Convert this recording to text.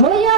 Voy